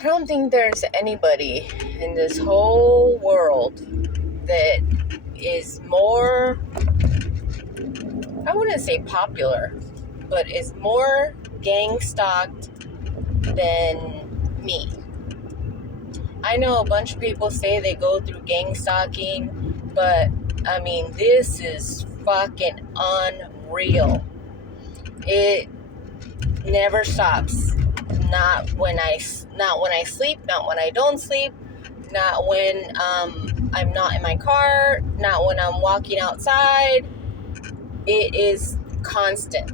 I don't think there's anybody in this whole world that is more, I wouldn't say popular, but is more gang stalked than me. I know a bunch of people say they go through gang stalking, but I mean, this is fucking unreal. It never stops. Not when I sleep, not when I don't sleep, not when I'm not in my car, not when I'm walking outside. It is constant.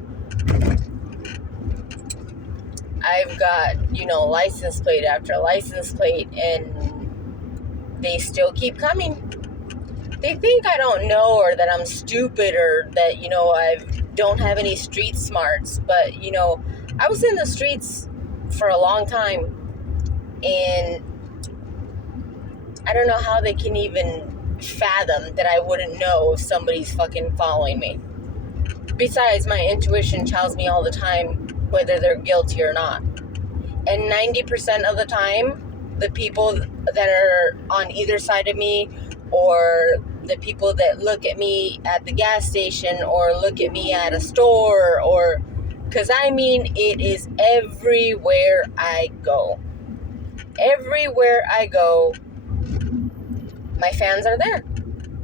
I've got, license plate after license plate, and they still keep coming. They think I don't know, or that I'm stupid, or that, I don't have any street smarts. But, I was in the streets for a long time, and I don't know how they can even fathom that I wouldn't know if somebody's fucking following me. Besides, my intuition tells me all the time whether they're guilty or not. And 90% of the time, the people that are on either side of me, or the people that look at me at the gas station, or look at me at a store, or, because it is everywhere I go. Everywhere I go, my fans are there.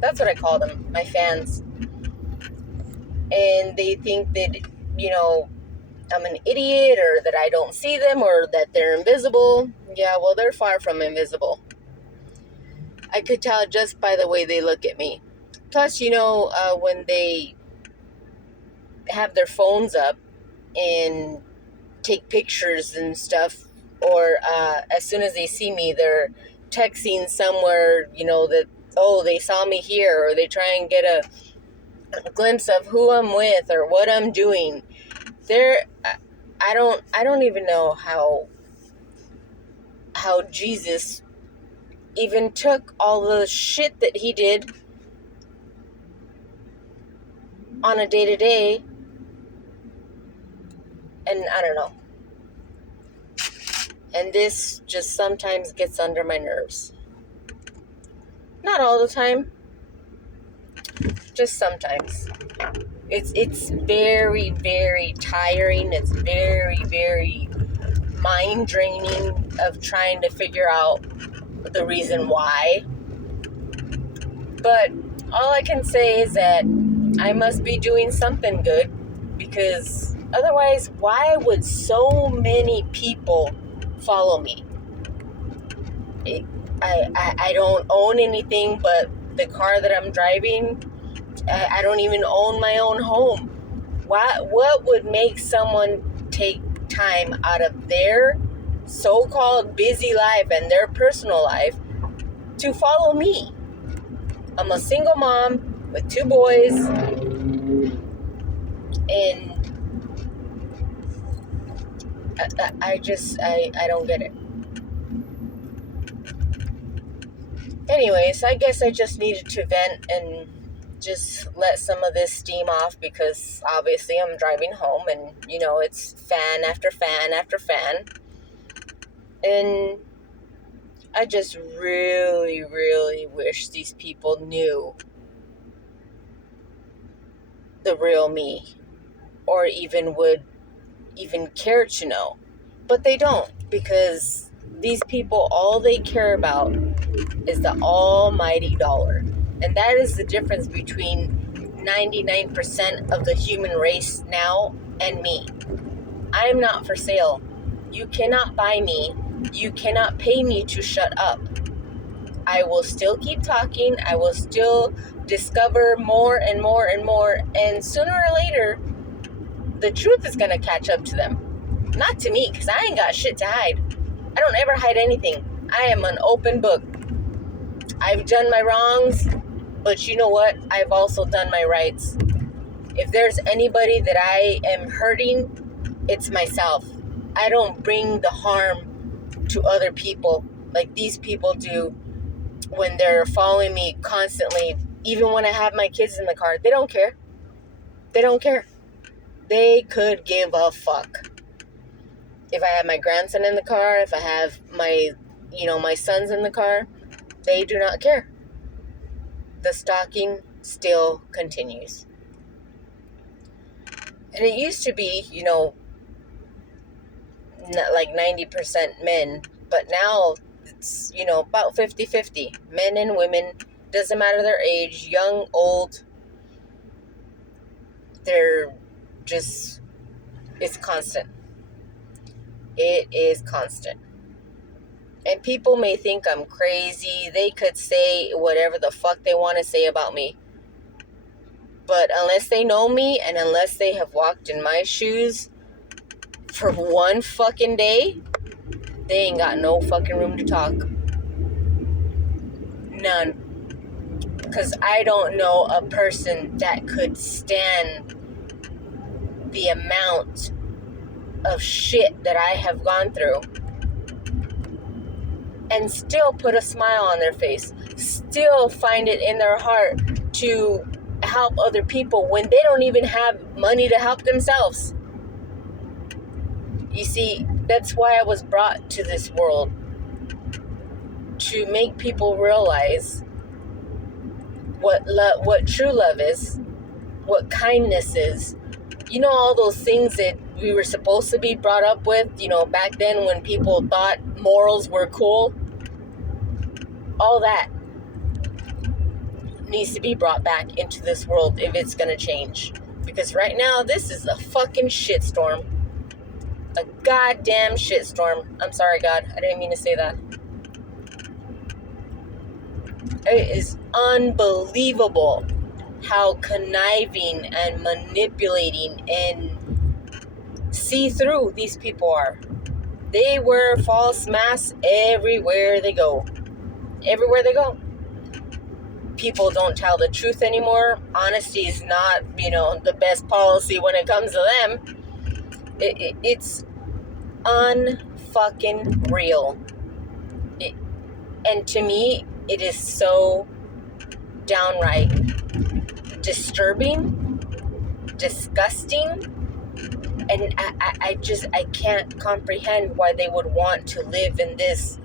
That's what I call them, my fans. And they think that, I'm an idiot, or that I don't see them, or that they're invisible. Yeah, well, they're far from invisible. I could tell just by the way they look at me. Plus, when they have their phones up and take pictures and stuff, or as soon as they see me, they're texting somewhere, that, oh, they saw me here, or they try and get a glimpse of who I'm with or what I'm doing. I don't even know how Jesus even took all the shit that he did on a day-to-day, and I don't know. And this just sometimes gets under my nerves. Not all the time, just sometimes. It's very, very tiring. It's very, very mind draining of trying to figure out the reason why. But all I can say is that I must be doing something good, because otherwise, why would so many people follow me? I don't own anything but the car that I'm driving. I don't even own my own home. What would make someone take time out of their so-called busy life and their personal life to follow me? I'm a single mom with 2 boys, and I don't get it. Anyways, I guess I just needed to vent and just let some of this steam off, because obviously I'm driving home, and it's fan after fan after fan, and I just really, really wish these people knew the real me, or even would even care to know. But they don't, because these people, all they care about is the almighty dollar. And that is the difference between 99% of the human race now and me. I am not for sale. You cannot buy me. You cannot pay me to shut up. I will still keep talking. I will still discover more and more and more. And sooner or later, the truth is going to catch up to them. Not to me, because I ain't got shit to hide. I don't ever hide anything. I am an open book. I've done my wrongs, but you know what? I've also done my rights. If there's anybody that I am hurting, it's myself. I don't bring the harm to other people like these people do when they're following me constantly. Even when I have my kids in the car, they don't care. They don't care. They could give a fuck. If I have my grandson in the car, if I have my sons in the car, they do not care. The stalking still continues. And it used to be, not like 90% men, but now it's, about 50-50. Men and women, doesn't matter their age, young, old, they're just, it's constant. It is constant. And people may think I'm crazy. They could say whatever the fuck they want to say about me. But unless they know me and unless they have walked in my shoes for one fucking day, they ain't got no fucking room to talk. None. Because I don't know a person that could stand the amount of shit that I have gone through and still put a smile on their face, still find it in their heart to help other people when they don't even have money to help themselves. You see, that's why I was brought to this world, to make people realize what true love is, what kindness is. All those things that we were supposed to be brought up with, back then when people thought morals were cool. All that needs to be brought back into this world if it's going to change. Because right now, this is a fucking shitstorm. A goddamn shitstorm. I'm sorry, God. I didn't mean to say that. It is unbelievable how conniving and manipulating and see-through these people are. They wear false masks everywhere they go. Everywhere they go. People don't tell the truth anymore. Honesty is not, the best policy when it comes to them. It's unfucking real. And to me, it is so downright disturbing, disgusting, and I can't comprehend why they would want to live in this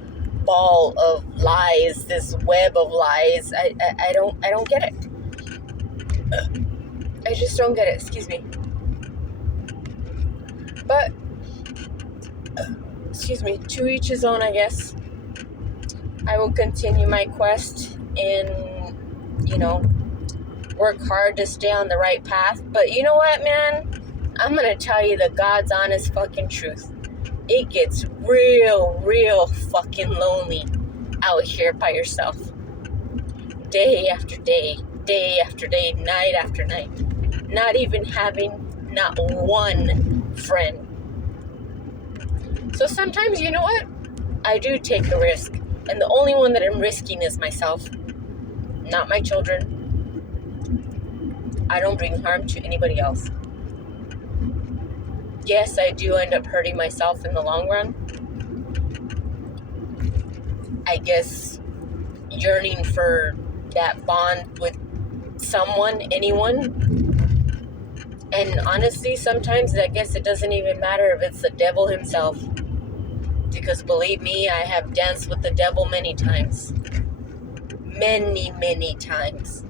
ball of lies, this web of lies. I don't get it. I just don't get it. Excuse me. But to each his own, I guess. I will continue my quest and, work hard to stay on the right path. But you know what, man? I'm going to tell you the God's honest fucking truth. It gets real fucking lonely out here by yourself. Day after day, night after night. Not even having not one friend. So sometimes, you know what? I do take a risk. And the only one that I'm risking is myself. Not my children. I don't bring harm to anybody else. Yes, I do end up hurting myself in the long run. I guess yearning for that bond with someone, anyone. And honestly, sometimes I guess it doesn't even matter if it's the devil himself. Because believe me, I have danced with the devil many times. Many times.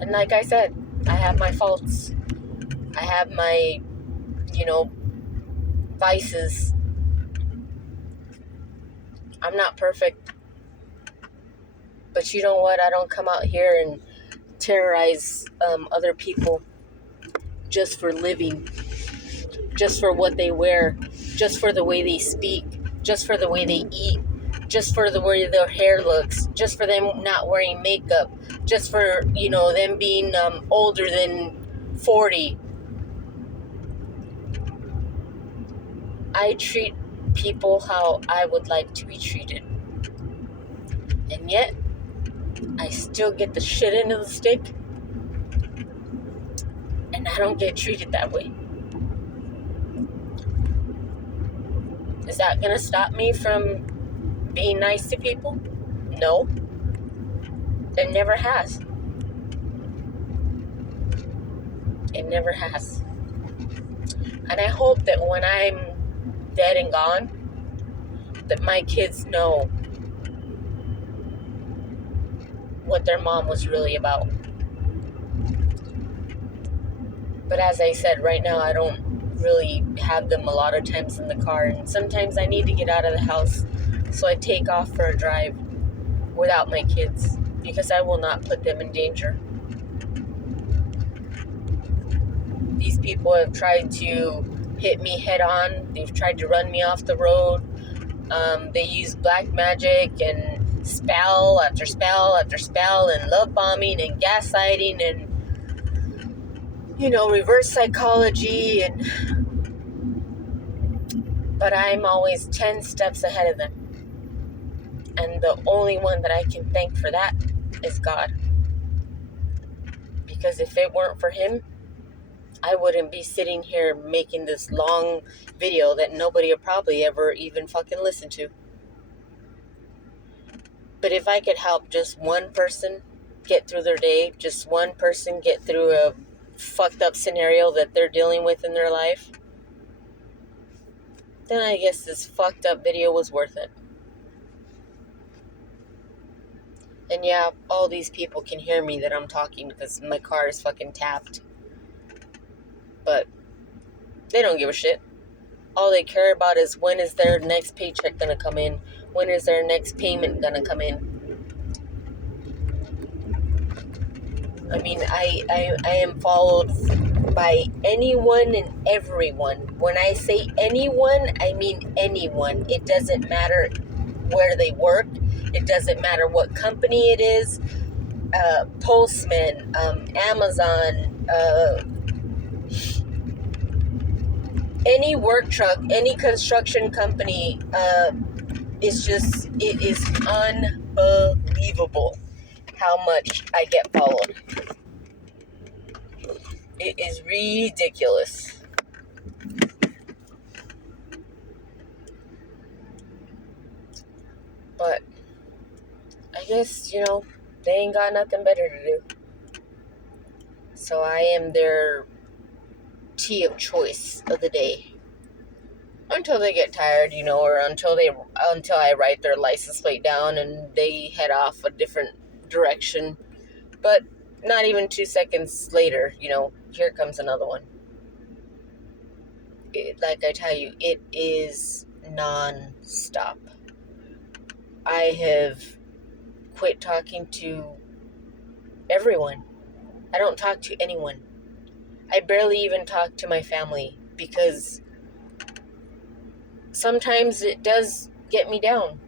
And like I said, I have my faults. I have my, vices. I'm not perfect. But you know what? I don't come out here and terrorize other people just for living, just for what they wear, just for the way they speak, just for the way they eat, just for the way their hair looks, just for them not wearing makeup, just for, them being older than 40. I treat people how I would like to be treated. And yet, I still get the shit end of the stick. And I don't get treated that way. Is that going to stop me from being nice to people? No. It never has. It never has. And I hope that when I'm dead and gone, that my kids know what their mom was really about. But as I said, right now I don't really have them a lot of times in the car. And sometimes I need to get out of the house. So I take off for a drive without my kids because I will not put them in danger. These people have tried to hit me head on. They've tried to run me off the road. They use black magic and spell after spell after spell and love bombing and gaslighting and, reverse psychology. But I'm always 10 steps ahead of them. And the only one that I can thank for that is God. Because if it weren't for him, I wouldn't be sitting here making this long video that nobody would probably ever even fucking listen to. But if I could help just one person get through their day, just one person get through a fucked up scenario that they're dealing with in their life, then I guess this fucked up video was worth it. And yeah, all these people can hear me that I'm talking because my car is fucking tapped. But they don't give a shit. All they care about is when is their next paycheck gonna come in? When is their next payment gonna come in? I mean, I am followed by anyone and everyone. When I say anyone, I mean anyone. It doesn't matter where they work. It doesn't matter what company it is. Postman, Amazon, any work truck, any construction company, it is unbelievable how much I get followed. It is ridiculous. But I guess, they ain't got nothing better to do. So I am their tea of choice of the day. Until they get tired, or until I write their license plate down and they head off a different direction. But not even 2 seconds later, here comes another one. Like I tell you, it is non-stop. I have quit talking to everyone. I don't talk to anyone. I barely even talk to my family because sometimes it does get me down,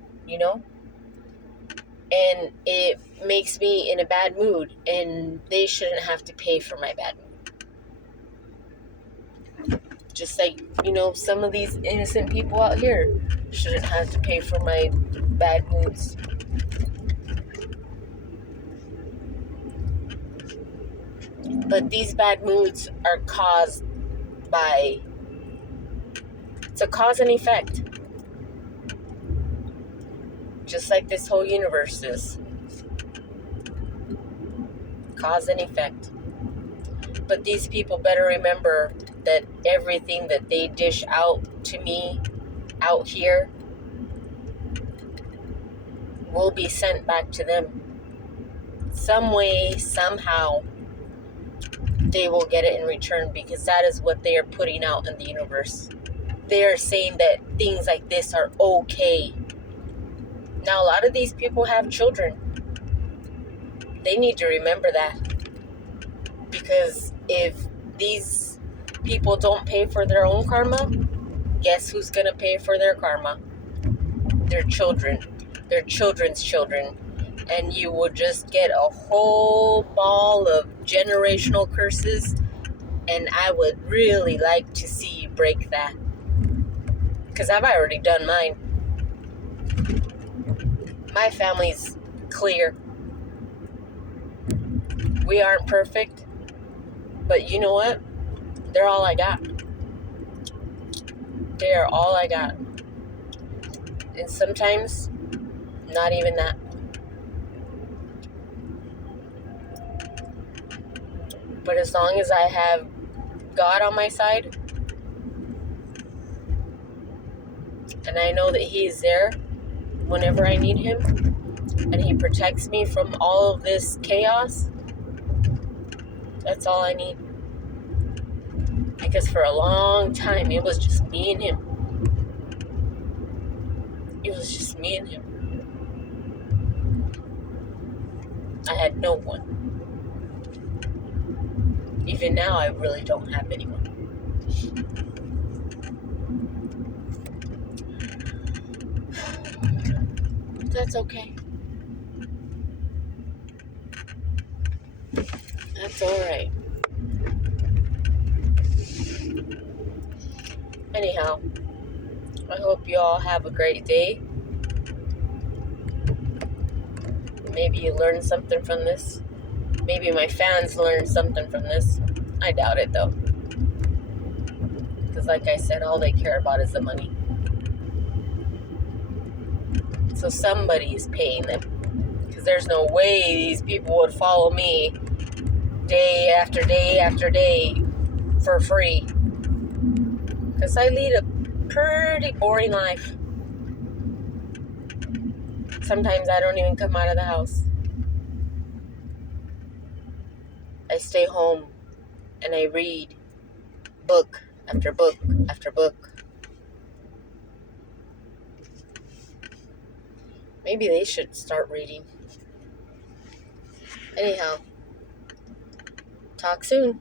and it makes me in a bad mood, and they shouldn't have to pay for my bad mood. Just like, some of these innocent people out here shouldn't have to pay for my bad moods. But these bad moods are caused by, it's a cause and effect. Just like this whole universe is. Cause and effect. But these people better remember that everything that they dish out to me out here will be sent back to them. Some way, somehow, they will get it in return because that is what they are putting out in the universe. They are saying that things like this are okay. Now, a lot of these people have children. They need to remember that. Because if these people don't pay for their own karma, guess who's going to pay for their karma? Their children. Their children's children. And you will just get a whole ball of generational curses. And I would really like to see you break that. Because I've already done mine. My family's clear. We aren't perfect. But you know what? They're all I got. They are all I got. And sometimes, not even that. But as long as I have God on my side, And I know that he is there whenever I need him. And he protects me from all of this chaos. That's all I need. Because for a long time, it was just me and him. It was just me and him. I had no one. Even now, I really don't have anyone. But that's okay. That's alright. Anyhow, I hope you all have a great day. Maybe you learned something from this. Maybe my fans learned something from this. I doubt it, though. Because like I said, all they care about is the money. So somebody is paying them. Because there's no way these people would follow me day after day after day for free. Because I lead a pretty boring life. Sometimes I don't even come out of the house. I stay home and I read book after book after book. Maybe they should start reading. Anyhow, talk soon.